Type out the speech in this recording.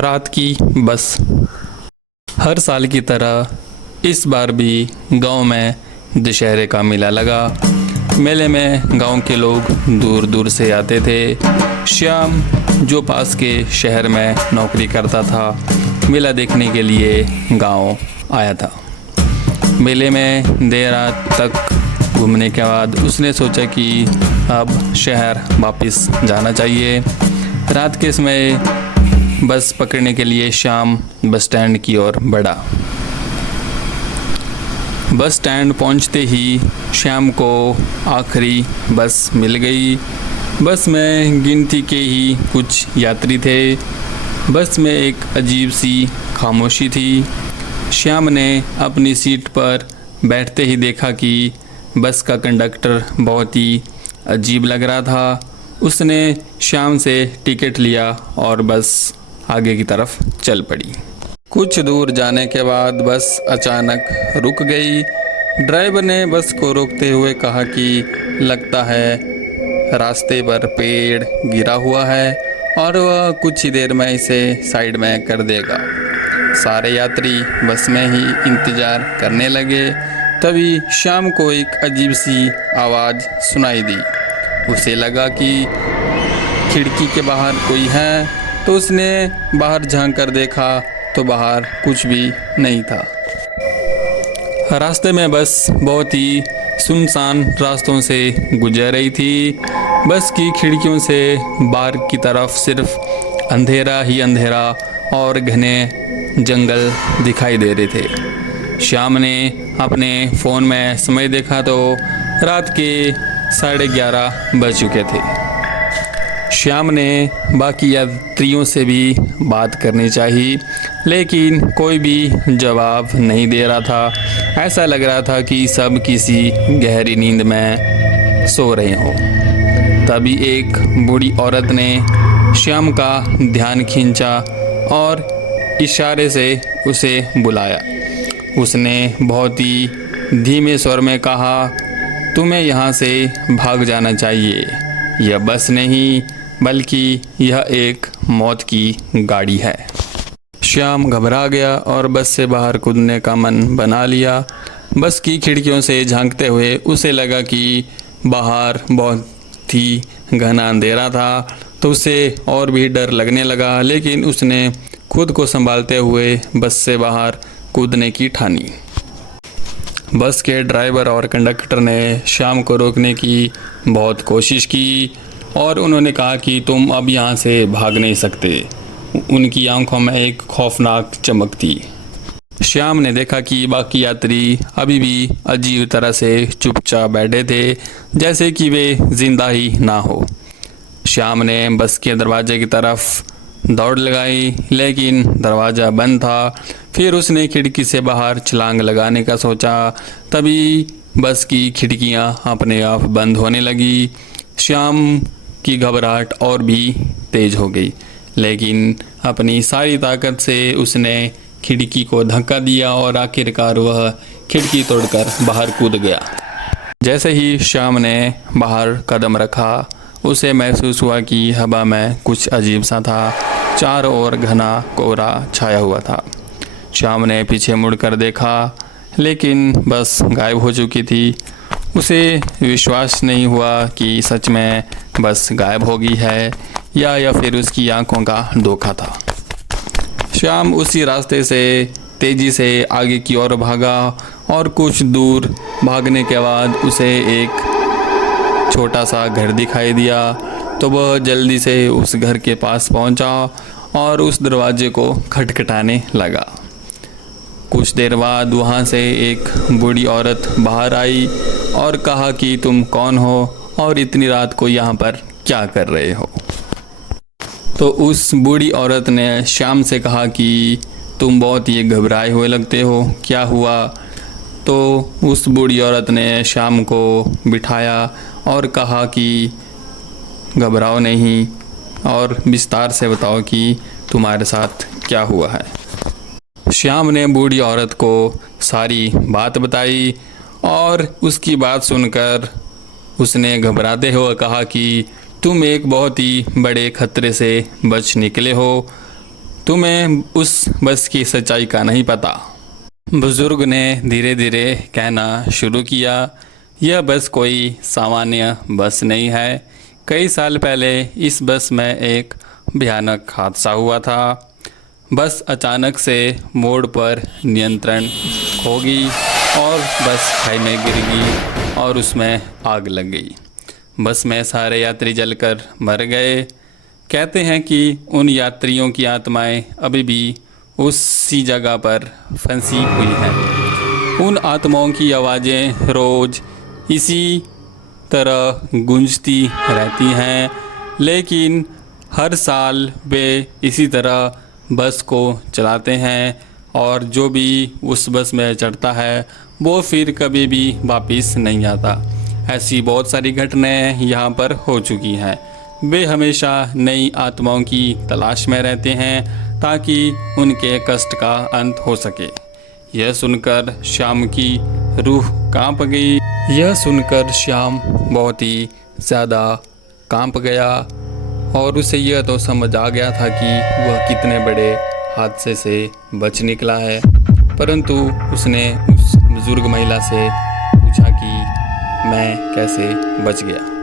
रात की बस। हर साल की तरह इस बार भी गांव में दशहरे का मेला लगा। मेले में गांव के लोग दूर दूर से आते थे। श्याम जो पास के शहर में नौकरी करता था, मेला देखने के लिए गांव आया था। मेले में देर रात तक घूमने के बाद उसने सोचा कि अब शहर वापस जाना चाहिए। रात के समय बस पकड़ने के लिए श्याम बस स्टैंड की ओर बढ़ा। बस स्टैंड पहुंचते ही श्याम को आखिरी बस मिल गई। बस में गिनती के ही कुछ यात्री थे। बस में एक अजीब सी खामोशी थी। श्याम ने अपनी सीट पर बैठते ही देखा कि बस का कंडक्टर बहुत ही अजीब लग रहा था। उसने श्याम से टिकट लिया और बस आगे की तरफ चल पड़ी। कुछ दूर जाने के बाद बस अचानक रुक गई। ड्राइवर ने बस को रोकते हुए कहा कि लगता है रास्ते पर पेड़ गिरा हुआ है और वह कुछ ही देर में इसे साइड में कर देगा। सारे यात्री बस में ही इंतज़ार करने लगे। तभी श्याम को एक अजीब सी आवाज़ सुनाई दी। उसे लगा कि खिड़की के बाहर कोई है, तो उसने बाहर झांक कर देखा तो बाहर कुछ भी नहीं था। रास्ते में बस बहुत ही सुनसान रास्तों से गुजर रही थी। बस की खिड़कियों से बाहर की तरफ सिर्फ अंधेरा ही अंधेरा और घने जंगल दिखाई दे रहे थे। श्याम ने अपने फ़ोन में समय देखा तो रात के 11:30 बज चुके थे। श्याम ने बाकी यात्रियों से भी बात करनी चाहिए, लेकिन कोई भी जवाब नहीं दे रहा था। ऐसा लग रहा था कि सब किसी गहरी नींद में सो रहे हों। तभी एक बूढ़ी औरत ने श्याम का ध्यान खींचा और इशारे से उसे बुलाया। उसने बहुत ही धीमे स्वर में कहा, तुम्हें यहाँ से भाग जाना चाहिए। यह बस नहीं बल्कि यह एक मौत की गाड़ी है। श्याम घबरा गया और बस से बाहर कूदने का मन बना लिया। बस की खिड़कियों से झांकते हुए उसे लगा कि बाहर बहुत ही घना अंधेरा था, तो उसे और भी डर लगने लगा। लेकिन उसने खुद को संभालते हुए बस से बाहर कूदने की ठानी। बस के ड्राइवर और कंडक्टर ने श्याम को रोकने की बहुत कोशिश की और उन्होंने कहा कि तुम अब यहाँ से भाग नहीं सकते। उनकी आंखों में एक खौफनाक चमक थी। श्याम ने देखा कि बाकी यात्री अभी भी अजीब तरह से चुपचाप बैठे थे, जैसे कि वे जिंदा ही ना हो। श्याम ने बस के दरवाजे की तरफ दौड़ लगाई, लेकिन दरवाज़ा बंद था। फिर उसने खिड़की से बाहर छलांग लगाने का सोचा। तभी बस की खिड़कियां अपने आप बंद होने लगी। श्याम की घबराहट और भी तेज़ हो गई, लेकिन अपनी सारी ताकत से उसने खिड़की को धक्का दिया और आखिरकार वह खिड़की तोड़कर बाहर कूद गया। जैसे ही श्याम ने बाहर कदम रखा, उसे महसूस हुआ कि हवा में कुछ अजीब सा था। चारों ओर घना कोहरा छाया हुआ था। श्याम ने पीछे मुड़कर देखा, लेकिन बस गायब हो चुकी थी। उसे विश्वास नहीं हुआ कि सच में बस गायब हो गई है या फिर उसकी आंखों का धोखा था। श्याम उसी रास्ते से तेज़ी से आगे की ओर भागा और कुछ दूर भागने के बाद उसे एक छोटा सा घर दिखाई दिया। तो वह जल्दी से उस घर के पास पहुंचा और उस दरवाजे को खटखटाने लगा। कुछ देर बाद वहां से एक बूढ़ी औरत बाहर आई और कहा कि तुम कौन हो और इतनी रात को यहाँ पर क्या कर रहे हो। तो उस बूढ़ी औरत ने श्याम से कहा कि तुम बहुत ही घबराए हुए लगते हो, क्या हुआ। तो उस बूढ़ी औरत ने श्याम को बिठाया और कहा कि घबराओ नहीं और विस्तार से बताओ कि तुम्हारे साथ क्या हुआ है। श्याम ने बूढ़ी औरत को सारी बात बताई और उसकी बात सुनकर उसने घबराते हुए कहा कि तुम एक बहुत ही बड़े खतरे से बच निकले हो। तुम्हें उस बस की सच्चाई का नहीं पता। बुजुर्ग ने धीरे धीरे कहना शुरू किया, यह बस कोई सामान्य बस नहीं है। कई साल पहले इस बस में एक भयानक हादसा हुआ था। बस अचानक से मोड़ पर नियंत्रण खो गई और बस खाई में गिर गई और उसमें आग लग गई। बस में सारे यात्री जलकर मर गए। कहते हैं कि उन यात्रियों की आत्माएं अभी भी उसी जगह पर फंसी हुई हैं। उन आत्माओं की आवाज़ें रोज़ इसी तरह गूंजती रहती हैं, लेकिन हर साल वे इसी तरह बस को चलाते हैं और जो भी उस बस में चढ़ता है वो फिर कभी भी वापस नहीं आता। ऐसी बहुत सारी घटनाएं यहाँ पर हो चुकी हैं। वे हमेशा नई आत्माओं की तलाश में रहते हैं ताकि उनके कष्ट का अंत हो सके। यह सुनकर श्याम की रूह कांप गई। यह सुनकर श्याम बहुत ही ज़्यादा कांप गया और उसे यह तो समझ आ गया था कि वह कितने बड़े हादसे से बच निकला है। परंतु उसने उस बुजुर्ग महिला से पूछा कि मैं कैसे बच गया।